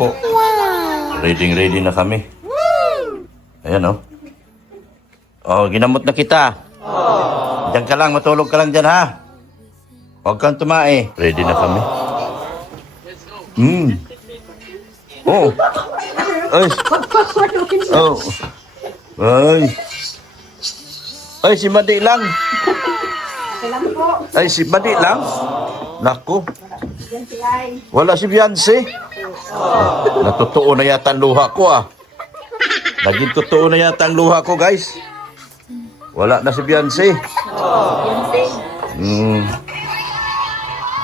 po. Ready na kami. Ayan, oh. Oh, ginamot na kita. Diyan ka lang, matulog ka lang dyan, ha? Huwag kang tumae. Ready na kami. Oh. Ay. Oh. Ay. Ay, si Madi lang. Ay, si Madi lang. Naku. Wala si Beyonce. Natotoo na yata ang luha ko, ah. Naging totoo na yata ang luha ko, guys. Wala na si Beyonce.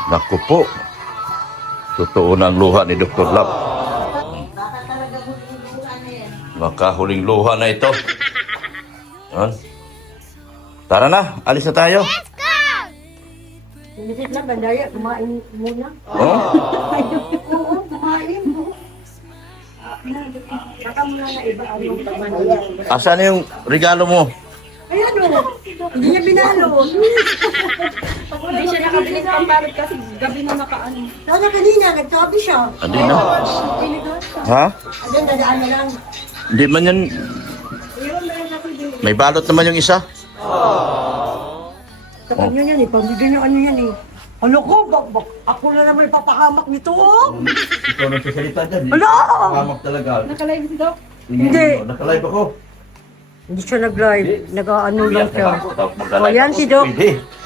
Naku po. Totoo na ang luha ni Dr. Love. Makahuling luha na ito. Yan. Tara na, alis na tayo. Hindi lang, bandaya, kumain muna. Oh? Oo, kumain mo. Baka muna na iba ang pagmandaya. Asan yung regalo mo? Ayan o, hindi niya binalo. Hindi siya nakabili ng pambalot kasi gabi na nakaano. Sana kanina, nagsabi siya. Hindi na. Ha? Ayun, dadaan na lang. Hindi man yan. May balot naman yung isa. Sa kanya yan eh, pambigyan yung ano yan eh. Ano ko, ako na naman ipapahamak nito oh. Ikaw nagsasalita dyan. Ano? Hamak talaga. Nakalive si Doc? Hindi. Nakalive ako. Hindi siya nag-live, nag-ano lang siya. O O yan si Doc.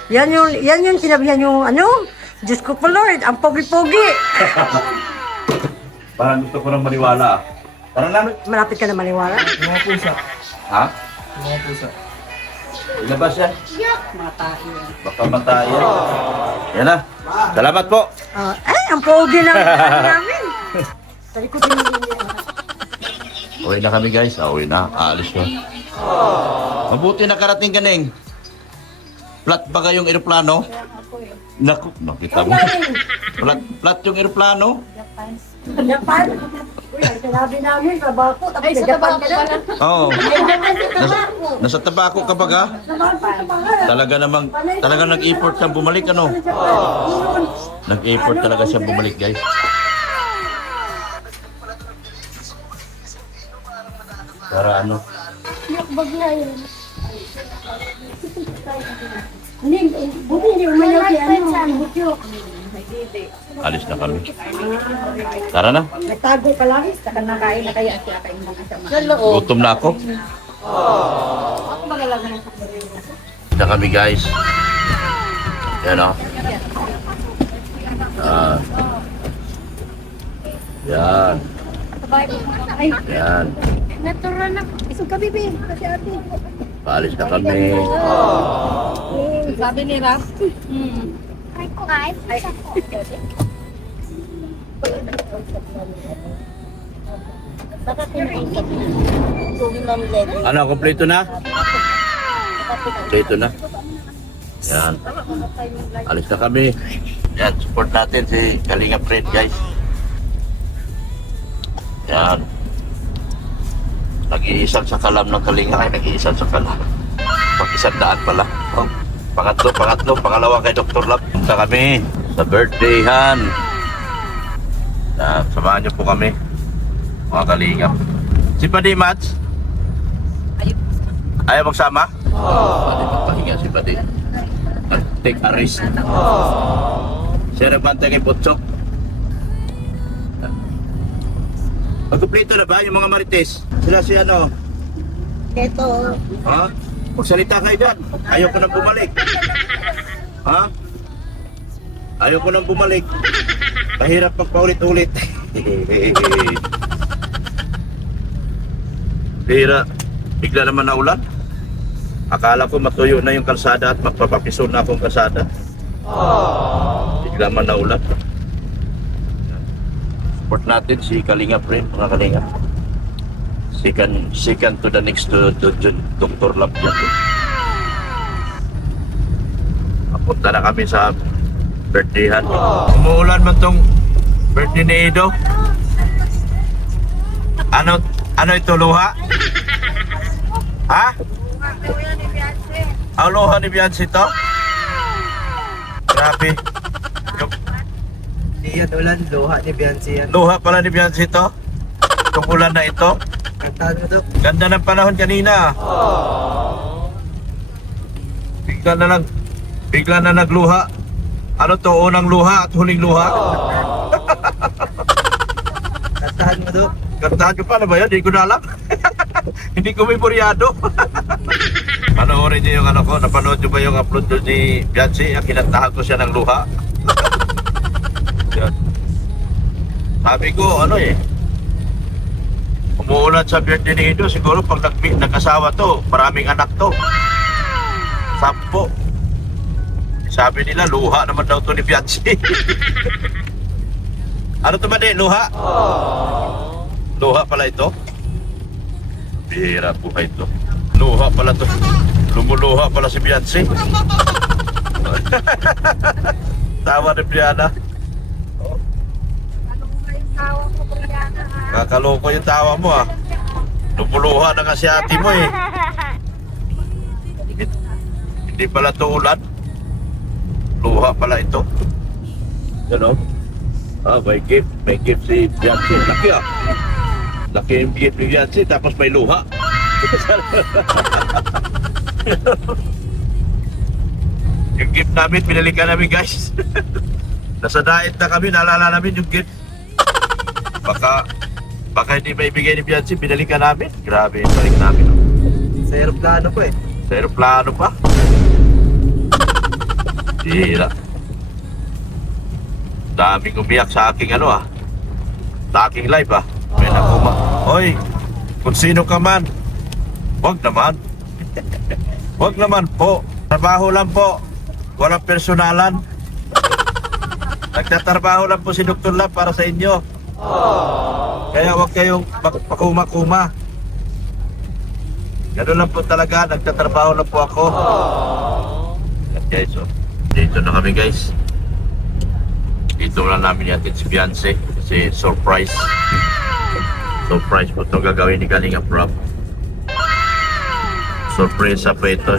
Yan yung sinabihan yung ano. Diyos ko po Lord, ang pogi-pogi. Parang gusto ko nang maniwala. Tara na. Malapit ka na maniwala. Mga pusa. Ha? Mga pusa. Ilabas yan. Matahin. Baka matayan. Yan na. Salamat po. Ay, ang pogi ng ano namin. Sa likod din niya. Uwi na kami, guys. Uwi na. Aalis na. Mabuti nakarating ka, Neng. Flat ba kayong eroplano? Naku, nakita mo. Flat yung eroplano? Japan. Uy, ang sinabi namin sa bako. Ay, sa Japan ka na. Oo. Tabako. Nasa tabako ka ba ka? Talaga nag-effort siyang bumalik, ano? Nag-effort talaga siyang bumalik, guys. Para ano? Buti hindi umayaw si ano. Alis na kami. Tara na. Nagtago ka lang. Saka nakain na kaya siya kain mga sama. Gutom na ako. Na kami, guys. Yan, o. Yan. Yan. Natural na. Isog ka, bibi. Kasi ate. Paalis na kami. Sabi ni Raf. Ay, kumain. Ay, Ano, kompleto na? Kompleto na. Yan. Alis na kami. Yan, support natin si Kalinga Fred, guys. Yan. Nag-iisang sakalam ng Kalinga. Ay, nag-iisang sakalam. Pag-isang daan pala. Oh, pangatlo, pangalawa kay Dr. Love. Punta kami sa birthdayhan. Samahan niyo po kami, mga Kalinga. Si Padi Mats? Ayaw magsama? Pwede magpahinga si Padi. Take a risk. Siya nagbantay kay Putsok. Magkumpleto na ba yung mga marites? Sila si ano? Ito. Ha? Magsalita kayo dyan. Ayaw ko nang bumalik. Ha? Ayaw ko nang bumalik. Mahirap magpaulit-ulit. Hira. Bigla naman na ulan. Akala ko matuyo na yung kalsada at magpapapiso na akong kalsada. Bigla man na ulan. Support natin si Kalinga Fred, mga Kalinga. Second to the next to Dr. Love. Papunta na kami sa birthdayhan. Umuulan man tong birthday ni Edo. Ano ito, luha? Ha? Ang luha ni Beyonce ito? Grabe. Hindi yan ulan, luha ni Beyonce yan. Luha pala ni Beyonce ito. Itong ulan na ito. Kantahan mo, Dok. Ganda ng panahon kanina. Bigla na nagluha. Ano to, unang luha at huling luha? Kantahan mo, Dok. Kantahan ko pa na ba yan? Hindi ko na alam. Hindi ko memoryado. Panoorin niyo yung ano ko. Napanood niyo ba yung upload doon ni Beyonce? Kinantahan ko siya ng luha. Yan. Sabi ko, ano eh. Umuulan sa birthday ni Ido. Siguro pag nag-asawa to, maraming anak to. 10. Sabi nila, luha naman daw to ni Beyonce. Ano to ba din? Luha? Luha pala ito? Bihira buhay ito. Luha pala to. Lumuluha pala si Beyonce. Tawa ni Brianna. Kakaloko yung tawa mo ah. Lumuluha na nga si ate mo eh. Hindi pala to ulan. Luha pala ito. Yan o. May gift. May gift si Beyonce. Laki ah. Laki yung gift ni Beyonce. Tapos may luha. Yung gift namin, pinalikan namin guys. Nasa diet na kami. Naalala namin yung gift. Baka hindi maibigay ni Beyonce. Pinalikan namin. Grabe yung balik namin. Sa aeroplano pa eh. Sa aeroplano pa. Hira. Daming umiyak sa aking ano ah. Sa aking live ah. May nakuma. Hoy, kung sino ka man, wag naman. Wag naman po. Trabaho lang po. Walang personalan. Nagtatrabaho lang po si Dr. Lab para sa inyo. Kaya wag kayong pakuma-kuma. Gano'n lang po talaga. Nagtatrabaho lang po ako. Yan guys oh. Dito na kami guys. Dito na namin yatin si Beyonce. Kasi surprise. Surprise po itong gagawin ni Kalinga Prab. Surprise po ito.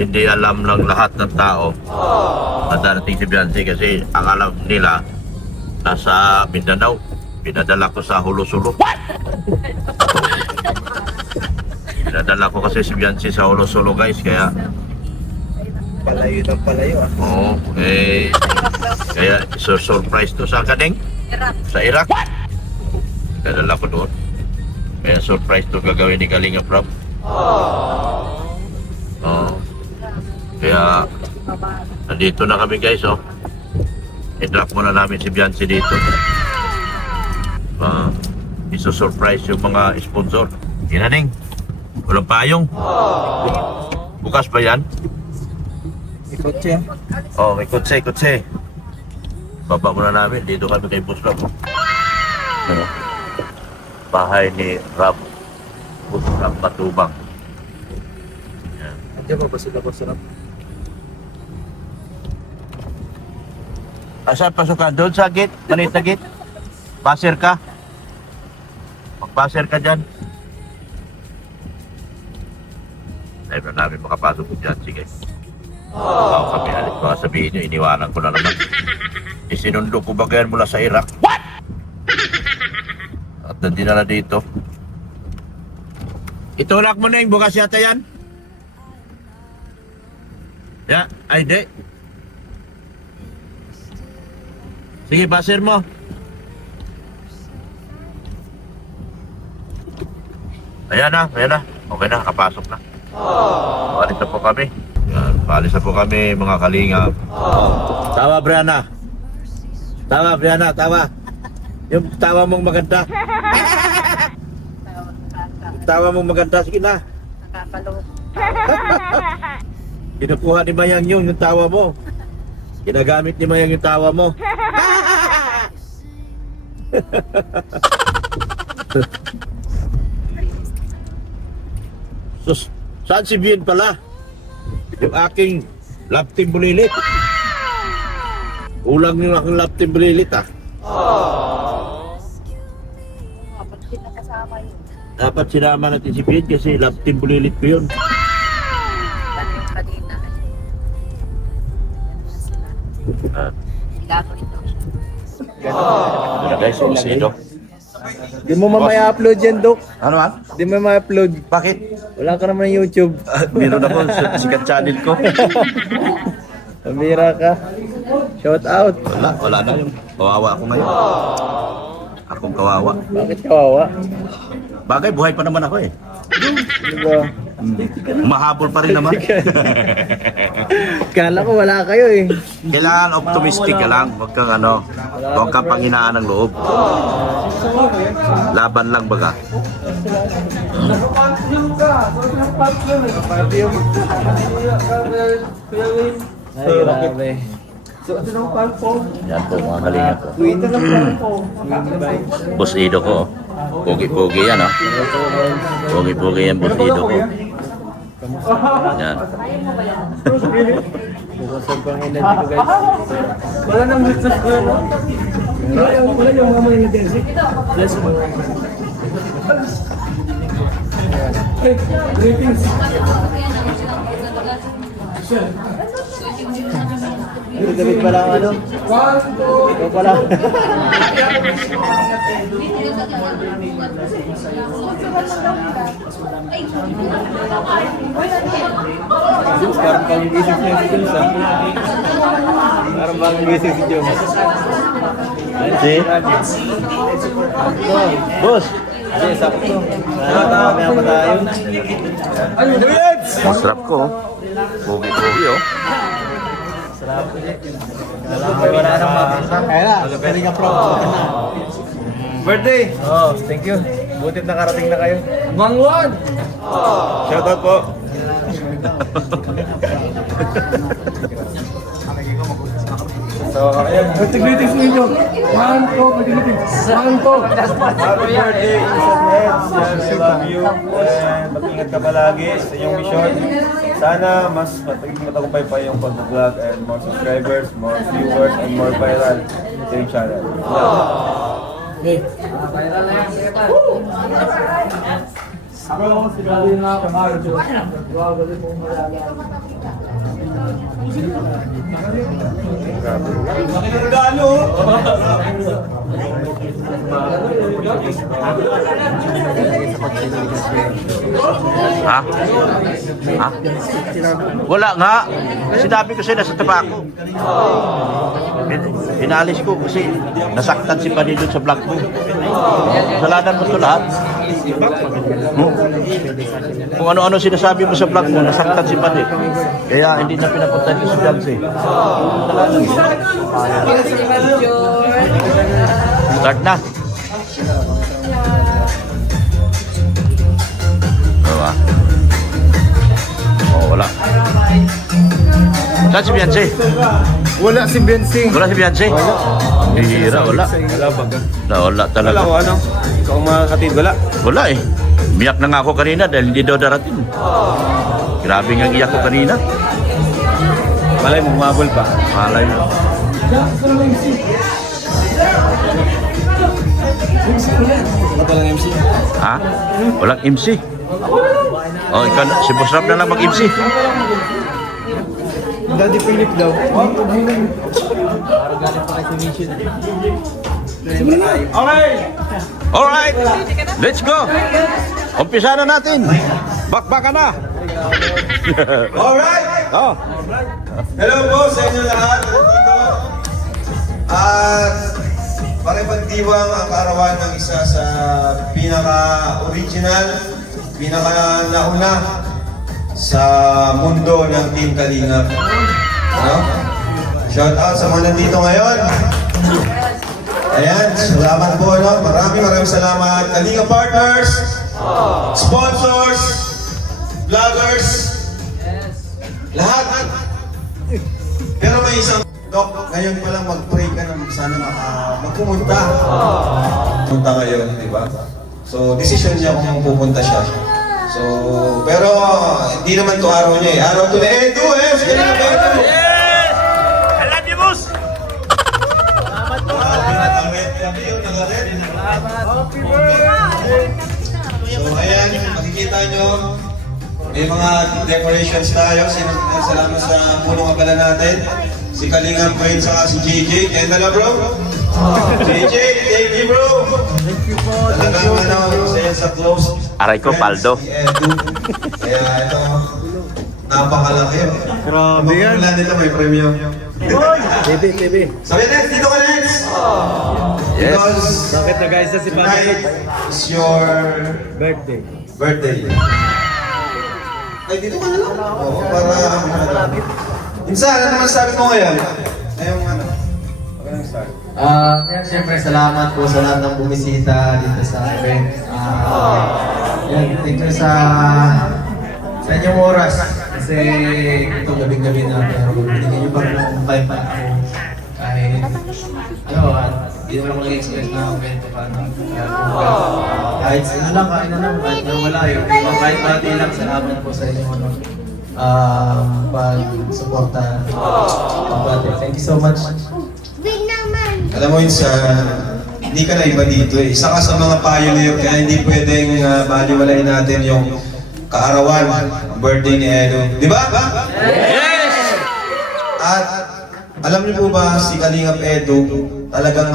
Hindi alam ng lahat ng tao na darating si Beyonce kasi ang alam nila nasa Mindanao. Pinadala ko sa Hulo-Sulo. Pinadala ko kasi si Beyonce sa Hulo-Sulo guys. Kaya Palayo ng palayo ah. oo, kaya surprise to sa kaning? Sa Iraq. Kadala ko doon. Kaya surprise to gagawin ni Kalinga Prab. Kaya nandito na kami guys oh. I-drop muna namin si Beyonce dito. Iso-surprise yung mga sponsor. Ginaning, walang payong. Bukas ba yan? Ikotse ah. Oh, may kutse. Baba muna namin. Dito kami kay Boss Rob. Ano? Bahay ni Rob. Boss Rob Matubang. Yan. Diyan ba ba sila Boss Rob? Asan pasukan? Doon sa gate? Maliit na gate? Baser ka? Mag-baser ka dyan. Dahil na namin makapasok ko dyan. Sige. Kami alis. Baka sabihin nyo, iniwanan ko na naman. Isinundo ko bagayan mula sa Iraq. What? At nandinala dito. Itulak mo na yung bukas yata yan. Ya, ay di. Sige, baser mo. Ayan na. Okay na, kapasok na. Paalis na po kami. Yan, paalis na po kami mga kalingap. Tawa, Brianna. Tawa. Yung tawa mong maganda. Tawa mong maganda, sige na. Nakakaloko. Kinukuha ni Mayang yung tawa mo. Ginagamit ni Mayang yung tawa mo. Sus, saan si Bien pala? Yung aking love team bulilit. Ulang yung aking love team bulilit ah. Dapat kita kasama yun. Dapat sinama natin si Bien kasi love team bulilit ko yun. Kanina. Ah, Sila ko ito. Ano guys, sido. Di mo mamaya upload yan, Dok. Ano man? Di mo ma-upload. Bakit? Wala ka naman ng YouTube. Meron ako sa sikat channel ko. Pamira ka. Shout out. Wala na yung kawawa ako ngayon. Akong kawawa. Bakit kawawa? Bagay, buhay pa naman ako eh. Ano ba? Mahabol pa rin naman. Kala ko wala kayo eh. Kailangan optimistic ka lang. Huwag kang panghinaan ng loob. Laban lang baga. Ay, grabe. Yan po mga kalinga ko. Wait na lang po. Boss Ido ko. Pogi-pogi yan oh. Pogi-pogi yan Boss Ido ko. Yan. Bukasag pang ina dito guys. Wala nang business ko. Wala yung amoy na densik. Yes mo. Greetings. Damit pala ang ano? Ikaw pala. Parang bagong gising niya si Jones ah. Parang bagong gising si Jones. Si? Boss! Hindi, sakto. Mamaya pa tayo. Masarap ko oh. Pogi-pogi oh. Wala nang mapisa. Kaya na, galing ka pro. Birthday! Oh, thank you. Butit nakarating na kayo. Mangwan! Shoutout po. So, ayan. Greetings sa inyo. One po, greetings. One po. Happy birthday, Insan Heads. I love you. And mag-ingat ka palagi sa inyong mission. Sana mas matagumpay pa yung pag-vlog and more subscribers, more viewers, and more viral sa yung channel. Ha? Ha? Wala nga. Sinabi ko sa'yo nasa taba ko. Inalis ko kasi nasaktan si Pani doon sa vlog mo. Kasalanan mo ito lahat. Kung ano-ano sinasabi mo sa vlog mo, nasaktan si Pani. Kaya hindi na pinapunta ni Sudanse. Start na. Diba? Oh, wala. Saan si Beyonce? Wala si Bensing. Wala si Beyonce? Hihira, wala. Wala ba ka? Wala talaga. Wala ko ano? Ikaw makakatid, wala. Wala eh. Umiyak na nga ako kanina dahil hindi daw darating. Grabe nga iyak ko kanina. Malay mo, umabol pa. Malay mo. Wala lang MC. Ha? Walang MC. Oh, ikaw, si Boss Rap na lang mag-MC. Daddy Philip daw. Alright, let's go. Umpisa na natin. Bakbakan na. Alright! Oh. Hello po sa inyo lahat dito. At pakipagdiwang ang kaarawan ng isa sa pinaka-original, pinaka-nauna sa mundo ng Team Kalingap. No? Shout out sa mga nandito ngayon. Ayan, salamat po. No? Maraming salamat. Kalingap partners, sponsors, vloggers, lahat. Pero may isang Dok, ngayon pa lang mag-pray ka na sana magpumunta. Pumunta ngayon, di ba? So, decision niya kung pupunta siya. So, pero hindi naman to araw niya eh. Araw to na Edu eh! Sige na Edu! Yes! I love you, boss! Salamat po! So, ayan, makikita nyo. May mga decorations tayo. Salamat sa punong abala natin. Si Kalingap Brain saka si JJ. Kaya na bro. JJ, thank you bro. Thank you po. Talagang saya sa close. Aray ko, Paldo. Si Edu. Kaya ito, napakalaki. Grabe yan. Wala nila may premyo. TV. Sabi next, dito ka next. Yes. Because Bakit na guys na si tonight is your birthday? birthday. Ay, dito ka na lang. Oo, para... Minsan, ano naman sabi mo ngayon? Ayong ano? Okay lang start. Yan, siyempre salamat po sa lahat ng bumisita dito sa event. Yan, thank you sa inyong oras. Kasi ito gabing-gabi na pero binigyan niyo pa rin ng time pa ako. Kahit, hindi naman ako nag-expect na event pa na. Kahit kain na lang, kahit na wala yun. Kahit pati lang, salamat po sa inyong pag-suporta. Thank you so much. Big naman. Alam mo yun sa... Hindi ka na iba dito eh. Isa ka sa mga pioneer kaya hindi pwedeng baliwalain natin yung kaarawan, birthday ni Edo. Di ba? Yes! At alam niyo po ba si Kalingap Edo, talagang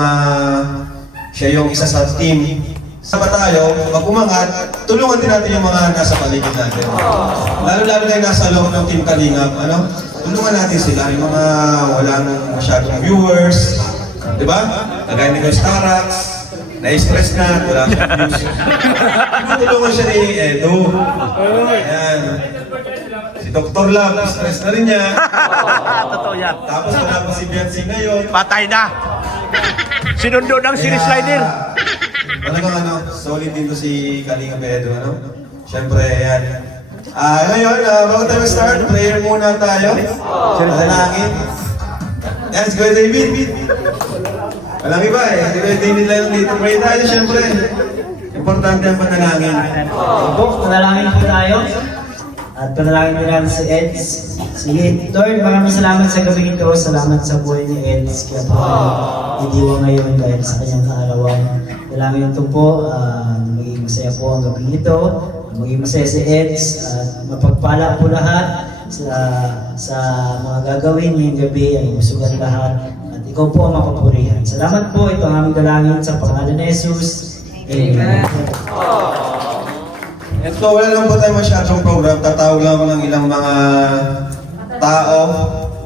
siya yung isa sa team. Sama tayo, pag umangat, tulungan din natin yung mga nasa paligid natin. Lalo-lalo na yung nasa loob ng Team Kalingap, tulungan natin sila, yung mga walang masyadong viewers, di ba? Kagaya ni Ghost Tarax, na-stress na, wala siyang views. Tulungan siya ni Edo. Ayan. Si Dr. Love, stress na rin niya. Totoo yan. Tapos wala pa si Beyonce ngayon. Patay na. Sinundo ng series rider. Talagang solid din to si Kalinga Pedro, Siyempre, yan. Ngayon, bago tayo start, prayer muna tayo. Panalangin. Yan, si Kuya David. Walang iba eh. Si Kuya David lang dito. Pray tayo, siyempre. Importante ang panalangin. Po, panalangin po tayo. At panalangin din natin si Eds. Sige, Lord, maraming salamat sa gabi ito. Salamat sa buhay ni Eds. Kaya po idiwa ngayon dahil sa kanyang kaarawan. Dalangin ito po, magiging masaya po ang gabi ito. Magiging masaya si Eds. At mapagpala po lahat sa mga gagawin ngayong gabi. Ay usugan lahat. At ikaw po ang makapurihan. Salamat po. Ito ang aming dalangin sa pangalan ni Jesus. Amen. Ito, wala lang po tayo masyadong program. Tatawag lang ako ng ilang mga tao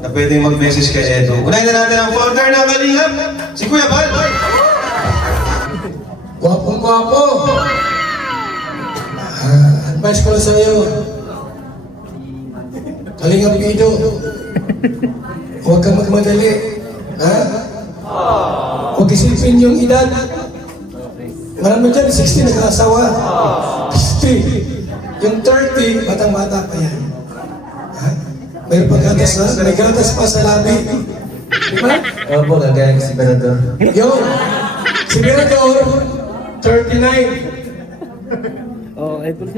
na pwedeng mag-message kay Edo. Unahin na natin ang founder ng Kalingap, si Kuya Bal. Gwapong-gwapo! Advice ko lang sa iyo. Kalingap Guido. Huwag kang magmadali. Huwag isipin yung edad. Marami dyan, 60 nag-asawa. 50. Yung 30, batang-bata pa yan. May gatas pa sa labi. Diba? Opo, gagaya ko si Berador. Yun. Si Berador, 39.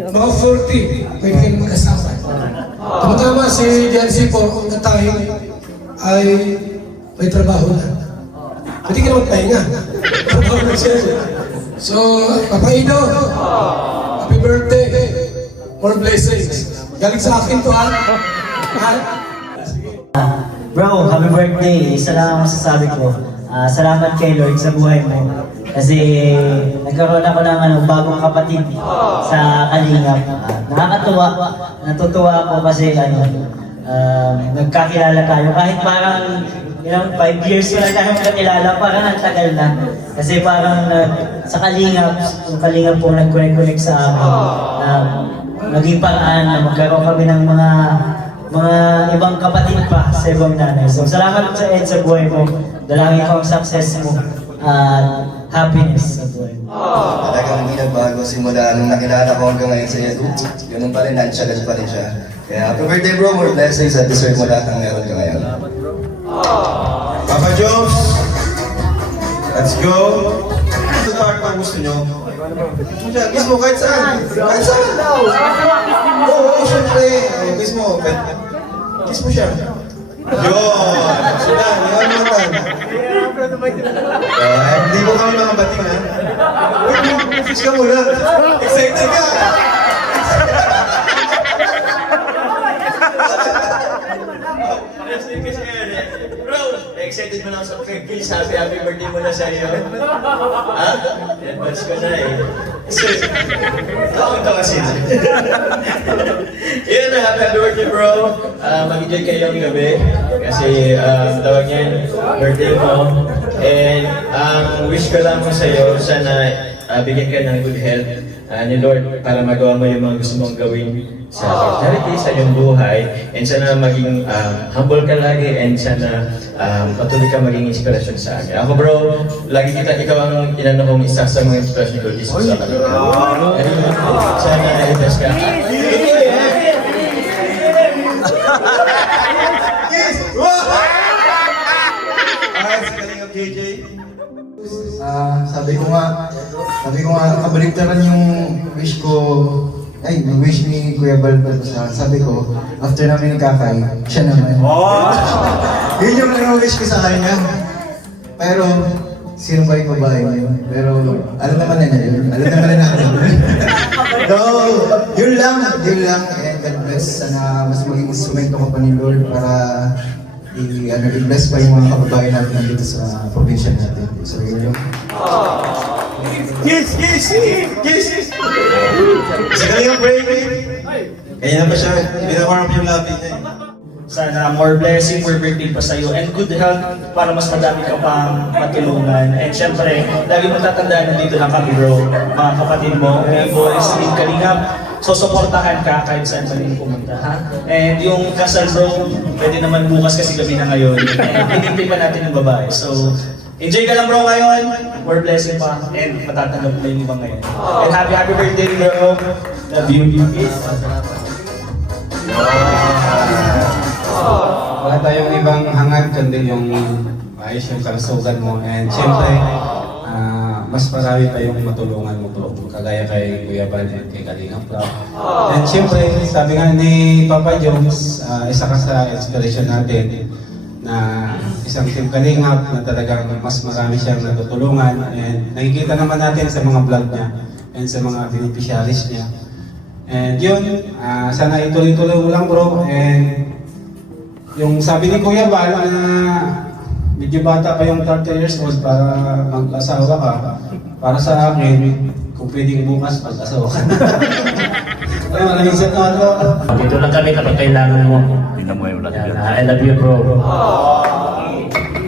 Mga 40, may kayong mag-asawa. Tama-tama si Jancy po, na tayo ay may trabaho na. Hindi ka naman pahinga. Trabaho na siya. So, Papa Ido, happy birthday. More blessings. Galing sa akin to, ha? Bro, happy birthday. Isa lang ang masasabi ko. Salamat kay Lord sa buhay mo. Kasi nagkaroon ako ng bagong kapatid sa Kalingap. Nakakatuwa. Natutuwa ako kasi nagkakilala tayo. Kahit parang 5 years na tayo magkakilala, parang ang tagal na. Kasi parang sa Kalingap, yung Kalingap po nag-connect sa amin. Naging paraan na magkaroon kami ng mga ibang kapatid pa sa ibang nanay. So salamat sa Ed sa buhay mo. Dalangin ko ang success mo at happiness sa buhay mo. Talagang hindi nagbago simula nung nakilala ko hanggang ngayon sa Edu. Ganun pa rin, nonchalant pa rin siya. Kaya happy birthday bro, more blessings at deserve mo lahat ang meron ka ngayon. Papa Jones, let's go. Ito part kung gusto nyo. Kiss mo kahit saan. Kahit saan. Oo, syempre. Kiss mo. Kiss mo siya. Yun. Sila, yun naman. Hindi ko kami mga bating ha. Kiss ka muna. Excited ka. Bro, excited excited mo na sa cake. Sabi, happy birthday mo na sa iyo. Ha? Advance ko na eh. Kasi, tawa sila. Yun na, happy birthday bro. Mag-enjoy kayo ang gabi. Kasi tawag niyan, birthday mo. And wish ko lang po sa'yo, sana bigyan ka ng good health ni Lord para magawa mo yung mga gusto mong gawin sa charity, sa iyong buhay. And sana maging humble ka lagi and sana patuloy ka maging inspirasyon sa akin. Ako bro, lagi ikaw ang inano kong isa sa mga inspirasyon ko dito sa kanila. Sana i-bless ka. Yes! Wow! Alright, sa Kalingap JJ. Sabi ko nga, kabaliktaran yung wish ko, yung wish ni Kuya Bal sa sabi ko, after namin nagkakay, siya naman. Yun yung wish ko sa kanya. Pero, sino ba yung babae niyo? Pero, alam naman na niya yun. Alam naman na natin yun. So, yun lang. And God bless. Sana mas maging instrumento ko pa ni Lord para i-bless pa yung mga kababayan natin nandito sa probinsya natin. So, yun lang. Yes! Sa Kalingap break. Kaya na pa siya, binawarm yung labi niya eh. Sana more blessing, more birthday pa sa'yo, and good health para mas madami ka pang matulungan. And syempre, lagi mo tatandaan nandito lang kami bro, mga kapatid mo, mga boys, in Kalingap. So, supportahan ka kahit saan pa rin pumunta, ha? And yung kasal bro, pwede naman bukas kasi gabi na ngayon. And hinintay pa natin yung babae. So, enjoy ka lang bro ngayon, more blessing pa, and matatanggap na yung iba ngayon. And happy birthday bro. Love you. Wala tayong ibang hangad kundi yung ayos yung kalusugan mo. And syempre, mas marami pa yung matulungan mo bro. Kagaya kay Kuya Bal and kay Kalingap Rob. And syempre, sabi nga ni Papa Jones, isa ka sa inspiration natin na isang Team Kalingap na talagang mas marami siyang natutulungan. And nakikita naman natin sa mga vlog niya and sa mga beneficiaries niya. And yun, sana ituloy-tuloy mo lang bro. And yung sabi ni Kuya Bal na medyo bata pa yung 30 years old para mag-asawa ka. Para sa akin, kung pwedeng bukas mag-asawa ka. Maraming salamat bro. Dito lang kami kapag kailangan mo. Tingnan mo yung lahat. I love you bro.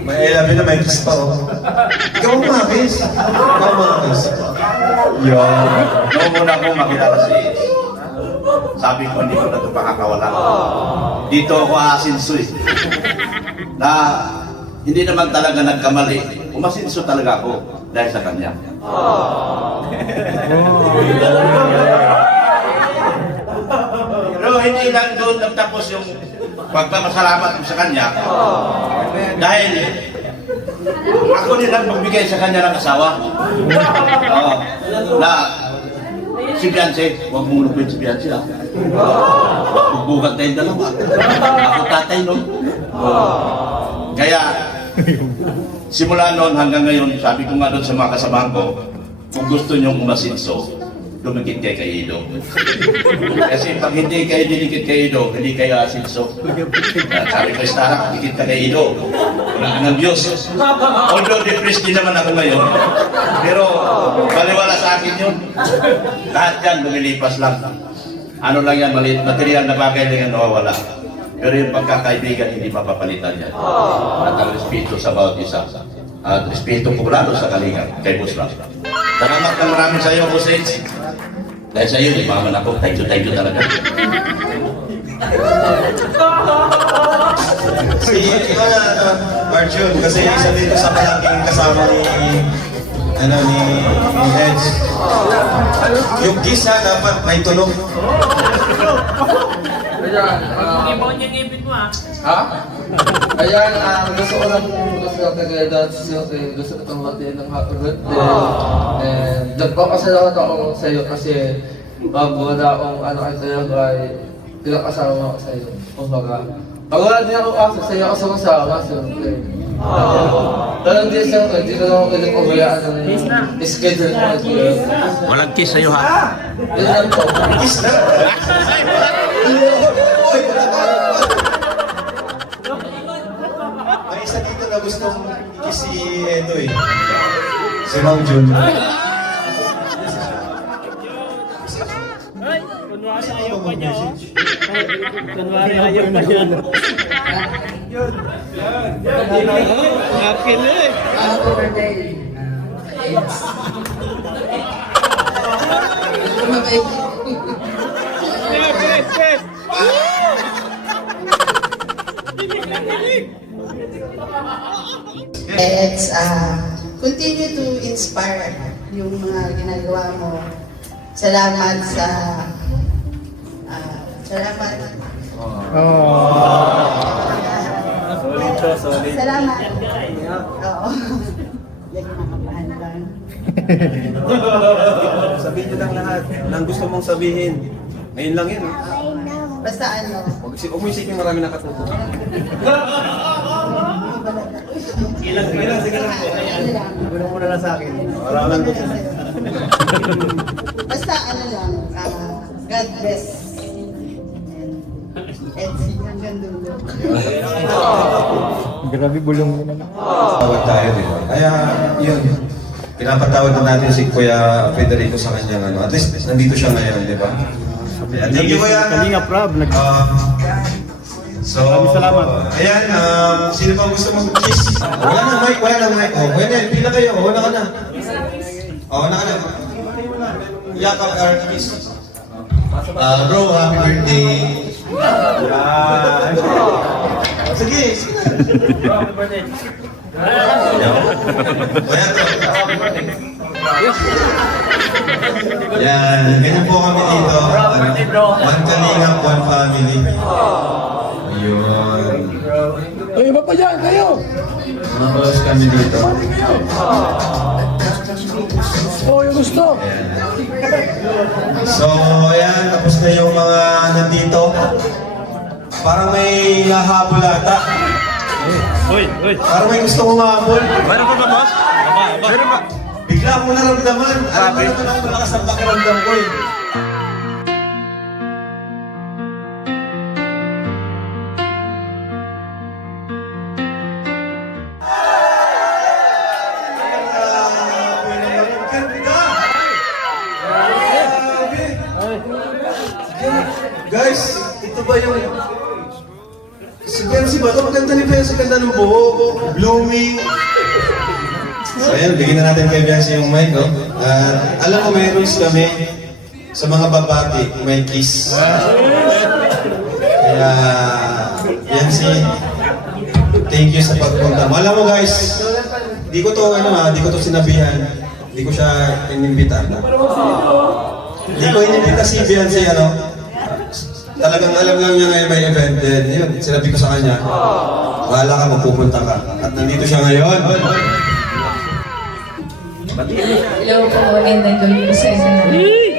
May labi na may kiss pa oh. Ikaw mga kiss. Yun. Noong muna akong makilala si Itz, sabi ko hindi ko na ito pakakawala. Dito ako aasinso eh. Na hindi naman talaga nagkamali. Umasinso talaga ako dahil sa kanya. Pero hindi lang doon nagtapos yung pagpamasalamat ko sa kanya. Dahil ako nilang magbigay sa kanya ng asawa. Na si Beyonce, huwag mong lupin si Beyonce ha. Bugbugat tayong dalawa. Ako tatay no. Kaya, simula noon hanggang ngayon, sabi ko nga doon sa mga kasamahan ko, kung gusto nyong umasinso, dumikit kayo kay Ido. Kasi pag hindi kayo dinikit kay Ido, hindi kayo asinso. Sabi ko, Stara, dikit ka kay Ido. Wala ka ng Diyos. Although depressed din naman ako ngayon, pero baliwala sa akin yun. Lahat yan, lumilipas lang. Ano lang yan, maliit, material na bagay lang yan nawawala. Pero yung pagkakaibigan, hindi mapapalitan yan. At ang respeto sa bawat isa. At respeto ko lalo sa Kalingap, kay Boss Rob. Salamat na maraming sa iyo, Boss Edge. Dahil sa iyo, di maman ako. Thank you talaga. Si Arjun, kasi isa dito sa malaking kasama ni Edge. Yung kiss ha, dapat may tunog. Ayan, gusto ko lang gusto kay Dad Silke, gusto ko batiin ng happy birthday. And nagpapasalamat ako sa iyo kasi wala akong ano kay sa'yo ay pinakasama ako sa iyo. Kumbaga, pag wala din ako sa iyo ako sumasama, siyempre. Pero hindi siyempre, hindi ko naman pwede pabayaan ng schedule ko. Walang kiss sa'yo ha? Yun lang po. Kiss na. May isa dito na gustong kiss si Edo eh. Si Mang Jun. Happy birthday. Let's continue to inspire yung mga ginagawa mo. Salamat sa salamat. Salamat. Oo. Lagi nakabahan lang. Sabihin nyo lang lahat ng gusto mong sabihin. Ngayon lang yun. Basta ano. Huwag mo isipin marami nakatuto. Ilang, sige lang po. Gulong mo na lang sa akin. Maraming gusto. Basta ano lang. God bless. And hanggang dulo. Tawag tayo, di ba? Kaya, yun. Pinapatawad na natin si Kuya Federico sa kanyang ano. At least, nandito siya ngayon, di ba? Thank you, Kuya. Kalinga Prab. So, ayan, sino ba gusto mag-kiss? Wala nang mic, wala nang mic. Oh, pwede, pila kayo, wala ka na. Oh, wala ka na. Yakap or kiss. Bro, happy birthday. Yan. Sige, sige na. Happy birthday. Yan, ganyan po kami dito. One Kalingap, one family. Ayun. Ay, iba pa dyan, kayo! Mga boss kami dito. Oh, yung gusto! So, ayan, tapos na yung mga nandito. Parang may nahabol ata. Parang may gusto kong mahabol. Meron pa ba, boss? Meron ba? Bigla akong naramdaman. Alam mo naman ang malakas ang pakiramdam ko eh. Guys, ito ba yung... Si Benzi ba? Ito maganda ni Benzi, ganda ng buhok, blooming. So ayan, bigyan na natin kay Benzi yung mic, no? At alam mo, may rules kami sa mga babati, may kiss. Kaya, Benzi, thank you sa pagpunta mo. Alam mo guys, di ko to sinabihan, di ko siya inimbita. Di ko inimbita si Benzi, ano? Talagang alam lang niya ngayon may event din. Yun, sinabi ko sa kanya, bahala ka, magpupunta ka. At nandito siya ngayon. Hello po, and I'm going to say sorry.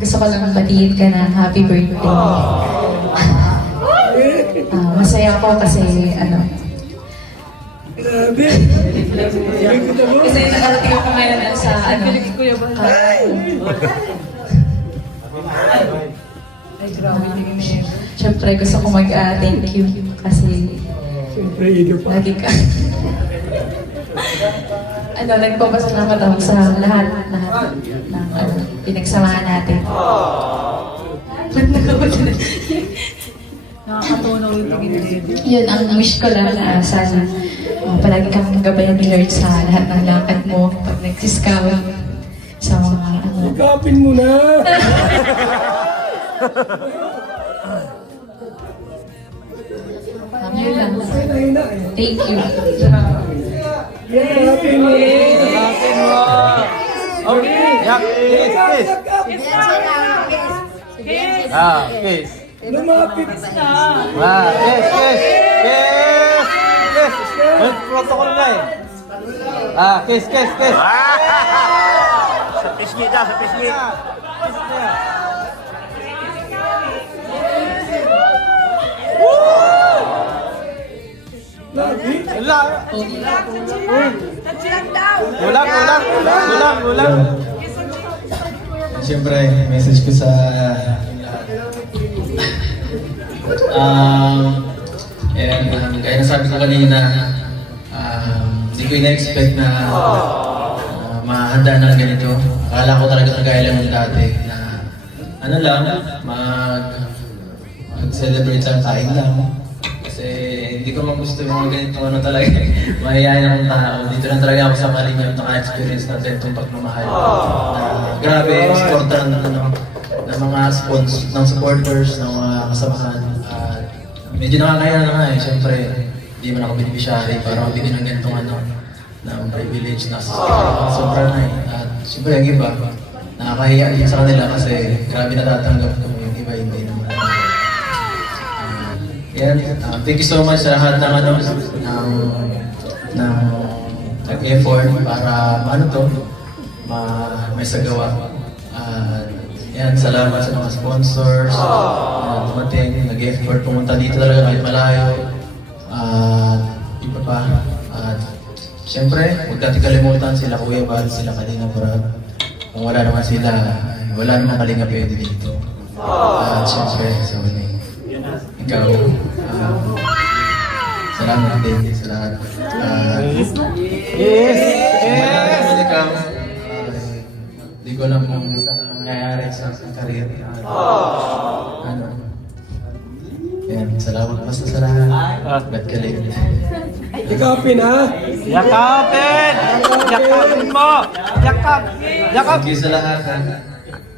Gusto ko lang batiin ka na happy birthday. Masaya ako kasi kasi nakarating ako ngayon sa ay grabe Siyempre gusto ko thank you kasi lagi ka nagpapasalamat ako sa lahat ng pinagsamahan natin. Yun, ang wish ko lang na sana palagi kang gabayan ni Lord sa lahat ng lakad mo pag nagsiskaw sa mga Kapin mo na! yun lang. Thank you. Kapin mo! Okay. Yak, kiss. Kiss. Lumapit na! Kiss. May protocol na eh. Kiss. Sa pisngi daw, sa pisngi. Wala. Kulang. Siyempre, message ko sa lahat. Kaya nasabi ko kanina, hindi ko ina-expect na mahanda ng ganito. Akala ko talaga kagaya lang ng dati na ano lang, mag-celebrate lang, kain lang. Kasi hindi ko man gusto yung mga ganito ano talaga. Mahihayin akong tao. Dito lang talaga ako sa Malinyo naka-experience natin itong pagmamahal. Grabe, supportan ng mga ng supporters, ng mga kasamahan. Medyo nakakaya na nga eh. Siyempre, hindi man ako beneficiary para mabigyan ng ganitong ng privilege na sobra na eh. At siyempre, yung iba, nakakahiya din sa kanila kasi grabe natatanggap ko yung iba hindi naman. Yan, thank you so much sa lahat ng nag-effort para may sagawa. Yan, salamat sa mga sponsors, dumating, nag-effort, pumunta dito talaga kahit malayo. Iba pa. Siyempre, huwag natin kalimutan sila Kuya Bal, sila Kalinga Brad. Kung wala naman sila, wala naman Kalinga pwede dito. Siyempre, ikaw, salamat din sa lahat. Yes! Ikaw, hindi ko alam kung saan mangyayari sa career. Yan, salamat basta sa lahat. Ba't galing? Ikapin ha? Yakapin! Yakapin mo! Yakap! Yakap! Thank you sa lahat ha.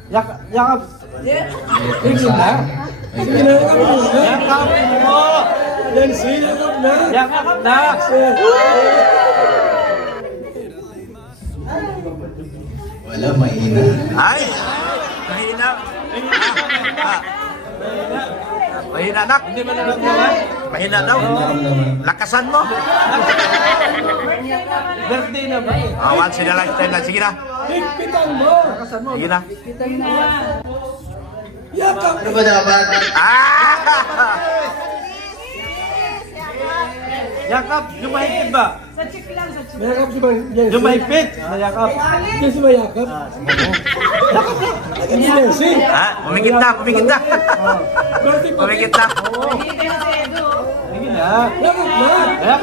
Yakap! Thank you na. Yakapin mo! Yan sila na. Yakap na! Wala, mahina. Ay! Mahina. Mahina, nak. Hindi mo naramdaman? Mahina daw. Lakasan mo. Birthday na ba? Once in a lifetime na. Sige na. Higpitan mo. Sige na. Yakap. Ano ba dapat? Yakap! Lumahipit ba? Mayakap si Yancy. Lumahipit! Mayakap! Yan si Mayakap. Yan si Yancy. Pumikit na, pumikit na. Pumikit na. Sige na! Yakap na. Ayak!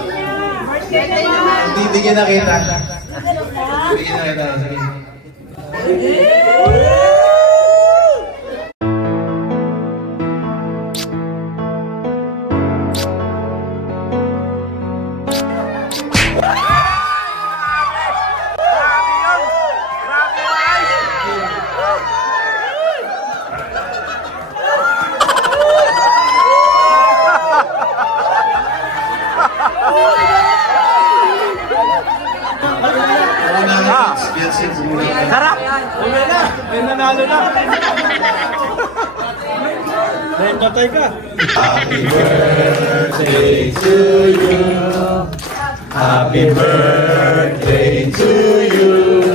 Bibigyan na kita. Bibigyan na kita. Sige. Sarap! Uwi na! May nanalo na! Dahil patay ka! Happy birthday to you. Happy birthday to you.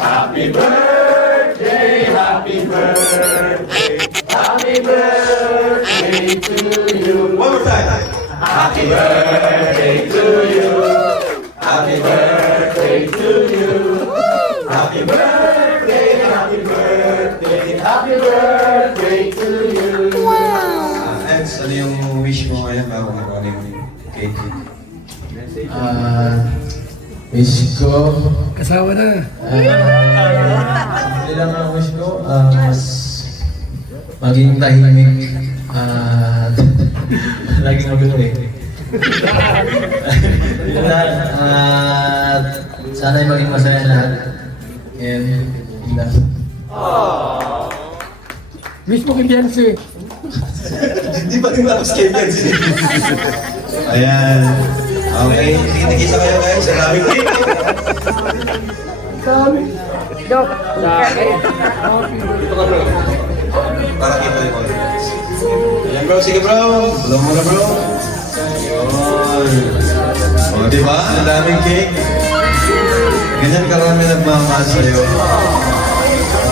Happy birthday, happy birthday. Happy birthday to you. One more time. Happy birthday to you. Happy birthday to you. Happy birthday, happy birthday, happy birthday to you. Eds, ano yung wish mo ngayon bago ano yung cake? Wish ko, Kasawa na. simple lang ang wish ko, mas maging tahimik at laging magulo eh. Yun lang, at sana'y maging masaya lahat. And yun lang. Wish mo kay Yancy. Hindi pa rin tapos kay Benz. Ayan. Okay, tigil-tigisa kayo guys. Maraming cake. Dito ka bro. Para kita yung audience. Ayan bro, sige bro. Tulong mo na bro. Yun. O diba? Ang daming cake. Ganyan karami nagmamahal sa'yo.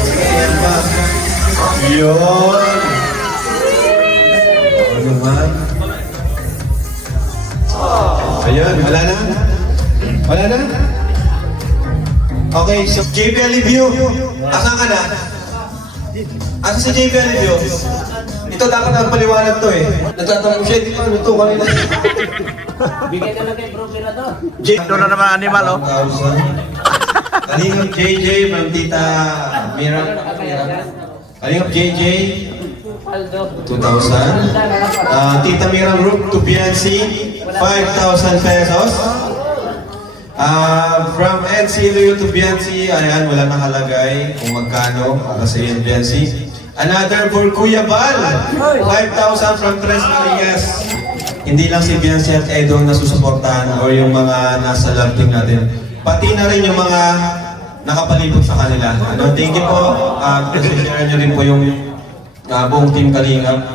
Sige, yan pa. Yun. Ano naman? Ayun, wala na? Wala na? Okay, so JP Alivio, asan ka na? Asa si JP Alivio? Ito dapat nagpaliwanag to eh. Nagtatanong siya, di ba? Ano to kanina? Bigay na lang kay Bro Pira to. Ito na naman animal, oh. 1,000. Kalingap JJ from Tita Mira. Kalingap JJ. 2,000. Tita Mira Group to BNC. 5,000 pesos. From NCLU to BNC, ayan, wala nakalagay kung magkano para sa BNC. Another for Kuya Bal, 5,000 from Tres Marias. Hindi lang si BNC at Edo na susuportahan or yung mga nasa love team natin. Pati na rin yung mga nakapalibot sa kanila. Ano, thank you po. Kasi share nyo rin po yung buong team Kalingap.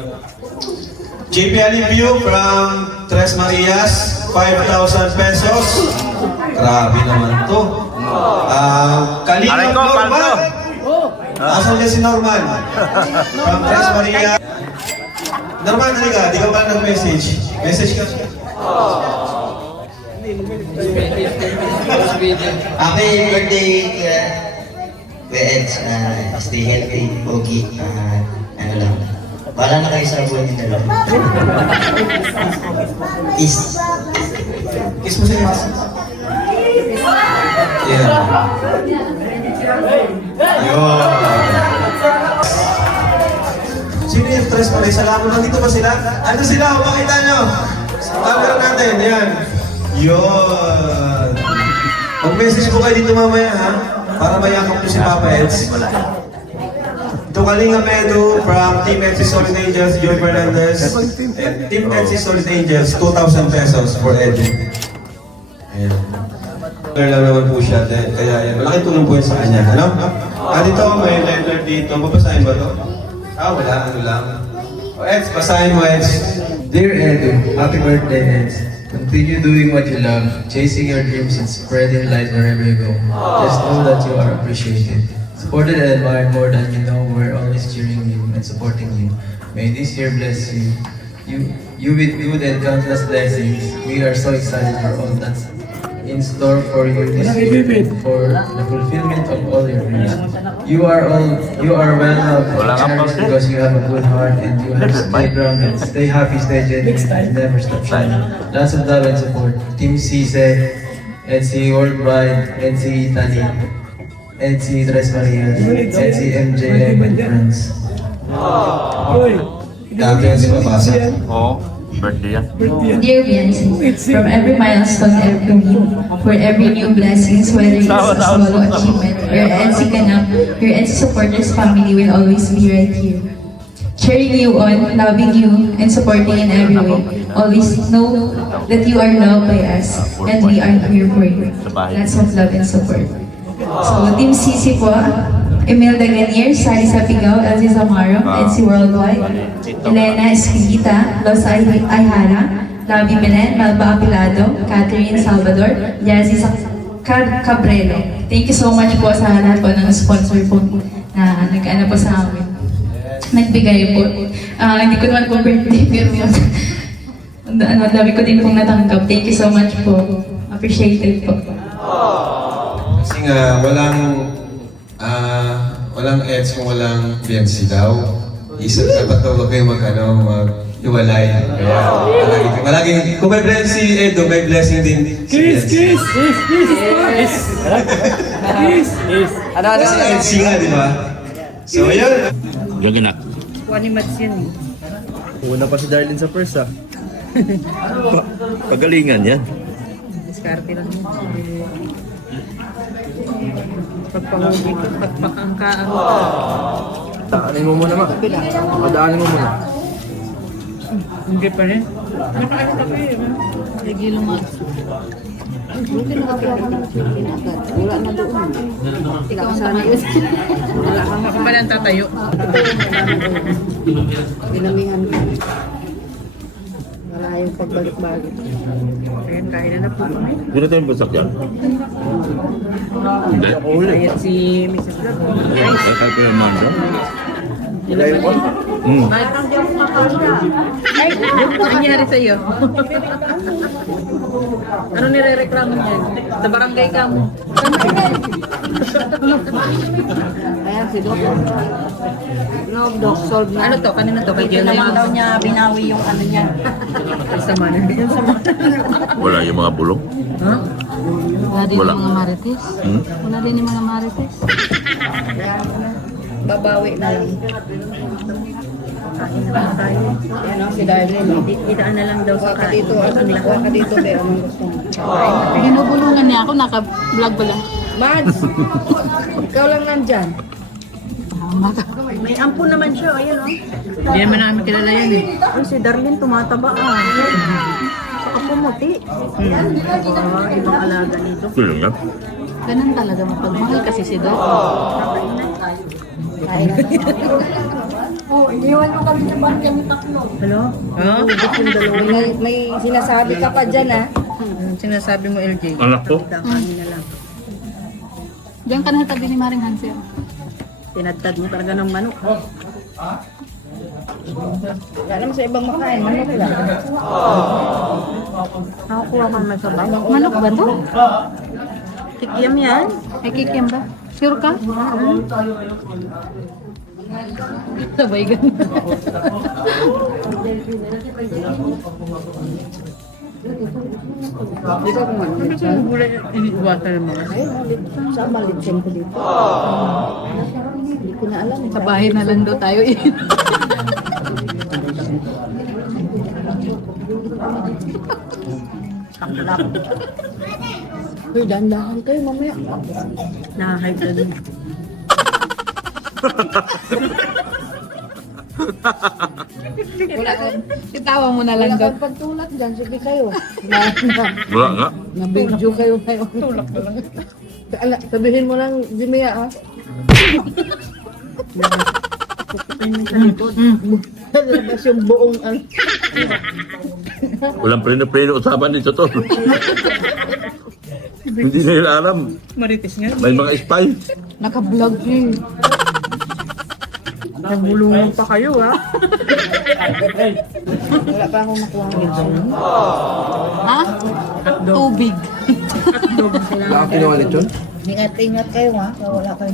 JP Alivio from Tres Marias, 5,000 pesos. Grabe naman to. Kalingap Norman. Asan niya si Norman? From Tres Marias. Norman, halika. Di ka ba nag-message? Message ka siya. Happy birthday, Kuya Eds. Stay healthy, Pogi. Ano lang. Bahala na kayo sa buhay niyo dalawa. Kiss. Kiss mo si Mas. Yeah. Yun. Sino yung Tres Marias? Salamat. Nandito ba sila? Ano sila? Pakita nyo. Camera natin. Yan. Yun. Mag-message ko kayo dito mamaya, ha? Para mayakap nyo si Papa Eds. Ito Kalinga Medo from Team NC Solid Angels, Joy Fernandez. And Team NC Solid Angels, 2,000 pesos for Edwin. Ayan. Learn lang naman po siya. Kaya yan, malaking tulong po yun sa kanya. Ano? Dito, may letter dito. Babasahin ba ito? Wala. Ano lang. Eds, basahin mo, Eds. Dear Edu, happy birthday, Eds. Continue doing what you love, chasing your dreams and spreading light wherever you go. Just know that you are appreciated, supported and admired more than you know. We're always cheering you and supporting you. May this year bless you. You with good and countless blessings. We are so excited for all that's in store for you this year, for the fulfillment of all your dreams. You are well loved and cherished because you have a good heart and you have to stay grounded, stay happy, stay genuine, and never stop shining. Lots of love and support. Team CISE, NC Worldwide, NC Italy, NC Tres Marias, NC MJM and friends. Dami yan si Mabasa. Oo, birthday yan. Dear Biancy, from every milestone, every win, for every new blessings, whether it's a solo achievement or NC Ganap, your NC supporters family will always be right here. Cheering you on, loving you, and supporting in every way. Always know that you are loved by us, and we are here for you. Lots of love and support. So, Team CC po, Emil Daganier, Sari Sapigaw, Elsie Zamaro, NC Worldwide, Elena Esquilita, Los Ayhala, Lavi Belen, Malba Apilado, Catherine Salvador, Jazzy Cabrero. Thank you so much po sa lahat po ng sponsor po na nag-ano po sa amin. Nagbigay po. Hindi ko naman po birthday, pero yun. Dami ko din pong natanggap. Thank you so much po. Appreciated po. Kasi nga, walang Eds kung walang BNC daw. Dapat daw huwag kayo mag-iwalay. Kaya, malaging, kung may blessing si Edo, may blessing din si Eds. Kasi Eds nga, di ba? So, yun. Gaganak. Una pa si Darlene sa first, ah. Pagalingan yan. Diskarte lang yun. Pagpahuli ko, pagpakangkaan. Daanin mo muna, ma. Daanin mo muna. Hindi pa rin. Nakaano ka pa eh. Lagi lumat. Buti nakapaya ka ng chicken agad. Wala na doon. Ikaw sana yun. Wala kang makapalang tatayo. Dinamihan ko. Wala yung pagbalik-balik. Ayan, kain na po kami. Hindi na tayo basak yan. Hindi. Ayan si Mrs. Vlog. Ay, kaya pa yung mando. Kahit lang di ako Ay, ano nangyari sa'yo? Ano nire-reklamo niyan? Sa barangay ka mo. Ayan, si Doc. No, Doc, solve na. Ano to? Kanina to? Kay Jelly naman daw niya binawi yung ano niya. Sa manner. Yung sa manner. Wala yung mga bulong. Ha? Wala din Wala. yung mga marites. Wala din yung mga marites. Babawi na lang. Kain na lang tayo. Yan ang si Darlene. Itaan na lang daw sa kain. Kuha ka dito, pero anong gusto mo? Binubulungan niya ako, naka-vlog pa lang. Mads! Ikaw lang nandyan. May ampun naman siya, ayan o. Hindi naman namin kilala yan eh. Ay, si Darlene tumataba ah. Saka pumuti. Ibang alaga nito. Kaya nga. Ganun talaga mapagmahal kasi si Doc. Kain na. Iniwan mo kami ng bahay kami tatlo. Hello? May sinasabi ka pa dyan ah. Sinasabi mo LJ. Anak ko. Kami na lang. Diyan ka na tabi ni Maring Hansel. Tinadtad mo talaga ng manok. Wala naman sa ibang makain, manok lang. Nakakuha ka naman sa bawang. Manok ba to? Kikiam yan. Ay, kikiam ba? Sure ka? Sabay ganun. Di ba kung ano? Kasi yung gulay, iniiwasan ng mga. Ayun, sa malitsin ko dito. Hindi ko na alam. Sa bahay na lang daw tayo. Uy, dahan-dahan kayo mamaya. Nakahype na din. Wala ka. Itawa mo na lang daw. Pagtulak dyan, sige kayo. Wala nga. Na-video kayo kayo. Tulak na lang. Sabihin mo lang, Jimmy ah. Puputin mo sa likod. Labas yung buong ano. Walang preno-preno usapan dito to. Hindi nila alam. Marites nga. May mga spy. Naka-vlog eh. Nagbulungan pa kayo ha. Wala pa akong nakuha nito. Ha? Tubig. Ingat-ingat kayo ha. Wala kayo.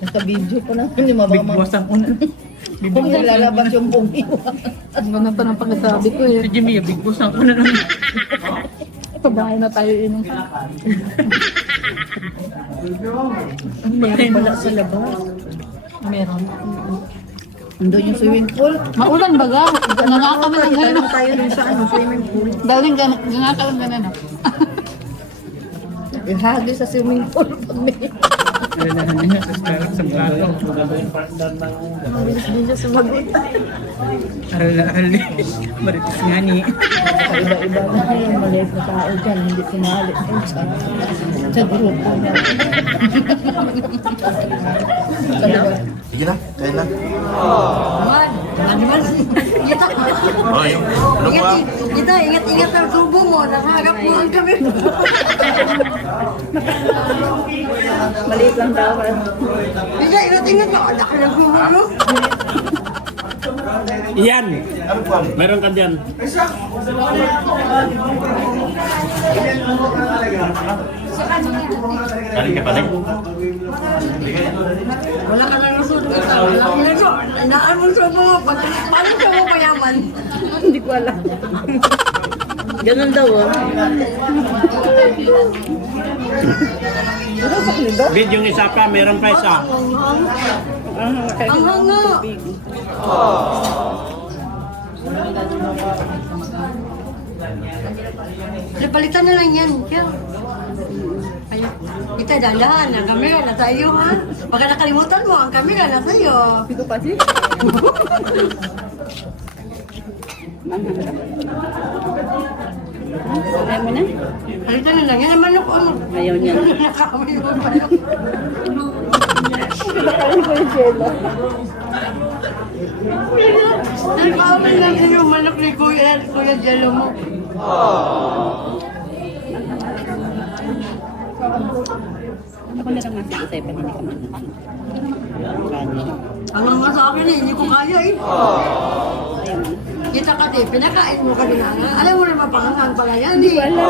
Naka-video pa lang. Hindi mababang. ang una. Kung lalabas yung bumiwa. Ang ganda pa ng pagkasabi ko eh. Si Jimmy, big boss ang una naman. Pabahay na tayo inom. Meron pala sa labas. Meron. Doon yung swimming pool. Maulan baga. Nangakaman lang ganun. Tayo dun sa ano, swimming pool. Daling nangakaman ganun. Ihagi sa swimming pool pag may... Alalahan niya sa startup sa plato. Mabilis din siya sumagot. Aral marites nga ni. Iba-iba na yung maliit na tao dyan. Hindi sinali. Sa grupo niya. Sige na, kain na. Man, naman. Kita. Oh, yung, ano mo ah? Kita, ingat-ingat ang tubo mo. Nakaharap mo ang kami. Maliit lang tao. Kita, ingat-ingat mo. Nakaharap mo mo. Iyan! Meron ka dyan. Kaling ka pa rin. Wala ka nang nasunod. Naan mo sa mo. Paano siya mo mayaman? Hindi ko alam. Ganun daw oh. Video yung isa pa, meron pa isa. Ang hanga. Napalitan na lang yan. Kaya, ayun. Kita dalahan. Ang kamera na tayo ha. Baka nakalimutan mo. Ang kamera na tayo. Hindi ko pa siya. Ayaw mo na? Palitan na lang yan. Ang manok. Ano? Ayaw niya. Nakakawin yung manok. Nakakalin ko yung jello. Nakakawin lang din yung manok ni Kuya Jello mo. Ako na lang masakit sa'yo pag hindi ka man. Ano nga sa akin eh, hindi ko kaya eh. Kita ka din, pinakain mo kami na. Alam mo naman pangangang pala yan eh. Wala.